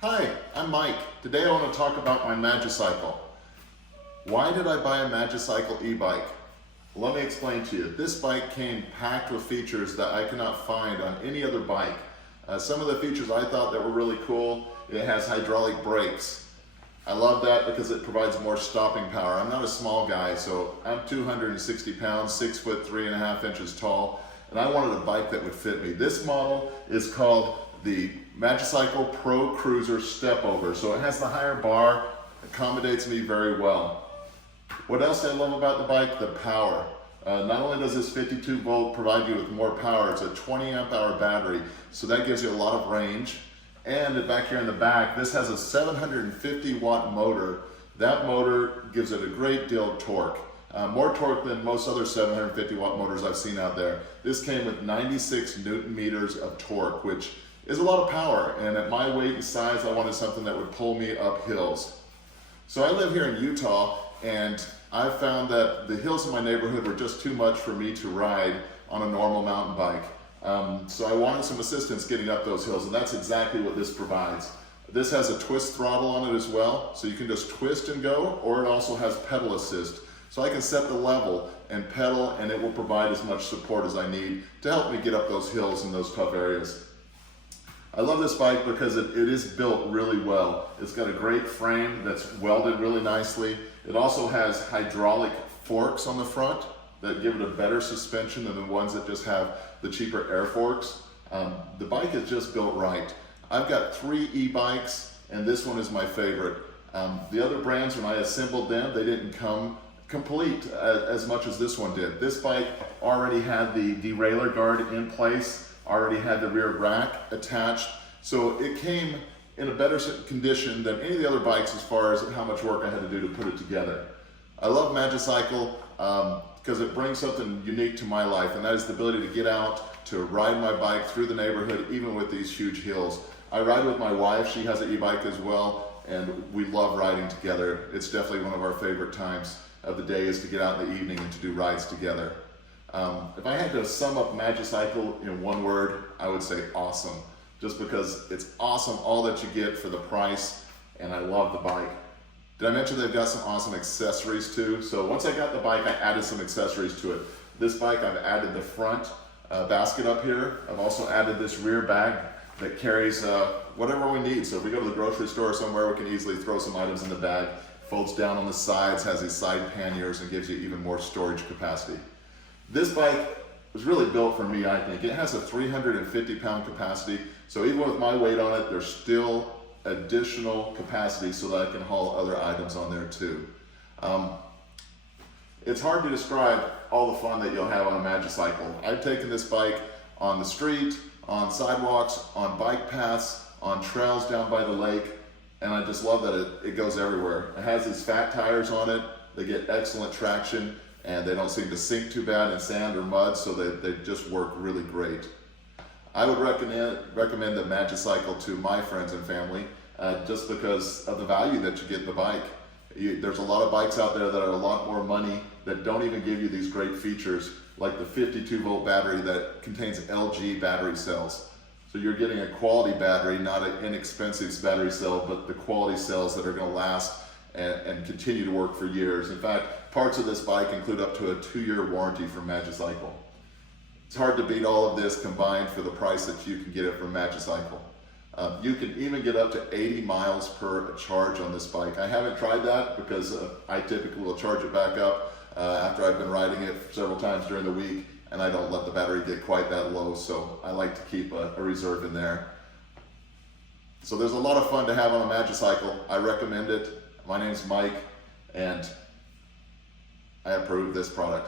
Hi, I'm Mike. Today I want to talk about my Magicycle. Why did I buy a Magicycle e-bike? Let me explain to you. This bike came packed with features that I cannot find on any other bike. Some of the features I thought that were really cool, it has hydraulic brakes. I love that because it provides more stopping power. I'm not a small guy, so I'm 260 pounds, 6 foot 3.5 inches tall, and I wanted a bike that would fit me. This model is called the Magicycle Pro Cruiser Step Over. So it has the higher bar, accommodates me very well. What else I love about the bike? The power. Not only does this 52 volt provide you with more power, it's a 20 amp hour battery, so that gives you a lot of range. And back here in the back, this has a 750 watt motor. That motor gives it a great deal of torque. More torque than most other 750 watt motors I've seen out there. This came with 96 Newton meters of torque, which is a lot of power, and at my weight and size, I wanted something that would pull me up hills. So I live here in Utah, and I found that the hills in my neighborhood were just too much for me to ride on a normal mountain bike. So I wanted some assistance getting up those hills, and that's exactly what this provides. This has a twist throttle on it as well, so you can just twist and go, or it also has pedal assist. So I can set the level and pedal, and it will provide as much support as I need to help me get up those hills in those tough areas. I love this bike because it is built really well. It's got a great frame that's welded really nicely. It also has hydraulic forks on the front that give it a better suspension than the ones that just have the cheaper air forks. The bike is just built right. I've got 3 e-bikes, and this one is my favorite. The other brands, when I assembled them, they didn't come complete as much as this one did. This bike already had the derailleur guard in place, already had the rear rack attached, so it came in a better condition than any of the other bikes as far as how much work I had to do to put it together. I love Magicycle because it brings something unique to my life, and that is the ability to get out, to ride my bike through the neighborhood, even with these huge hills. I ride with my wife, she has an e-bike as well, and we love riding together. It's definitely one of our favorite times of the day is to get out in the evening and to do rides together. If I had to sum up Magicycle in one word, I would say awesome. Just because it's awesome all that you get for the price, and I love the bike. Did I mention they've got some awesome accessories too? So once I got the bike, I added some accessories to it. This bike, I've added the front basket up here. I've also added this rear bag that carries whatever we need. So if we go to the grocery store or somewhere, we can easily throw some items in the bag. Folds down on the sides, has these side panniers, and gives you even more storage capacity. This bike was really built for me, I think. It has a 350 pound capacity, so even with my weight on it, there's still additional capacity so that I can haul other items on there too. It's hard to describe all the fun that you'll have on a Magicycle. I've taken this bike on the street, on sidewalks, on bike paths, on trails down by the lake, and I just love that it goes everywhere. It has these fat tires on it. They get excellent traction, and they don't seem to sink too bad in sand or mud, so they just work really great. I would recommend the Magicycle to my friends and family just because of the value that you get in the bike. There's a lot of bikes out there that are a lot more money that don't even give you these great features, like the 52 volt battery that contains LG battery cells. So you're getting a quality battery, not an inexpensive battery cell, but the quality cells that are going to last and continue to work for years. In fact, parts of this bike include up to a 2-year warranty from Magicycle. It's hard to beat all of this combined for the price that you can get it from Magicycle. You can even get up to 80 miles per charge on this bike. I haven't tried that because I typically will charge it back up after I've been riding it several times during the week, and I don't let the battery get quite that low, so I like to keep a reserve in there. So there's a lot of fun to have on a Magicycle. I recommend it. My name's Mike, and I approve this product.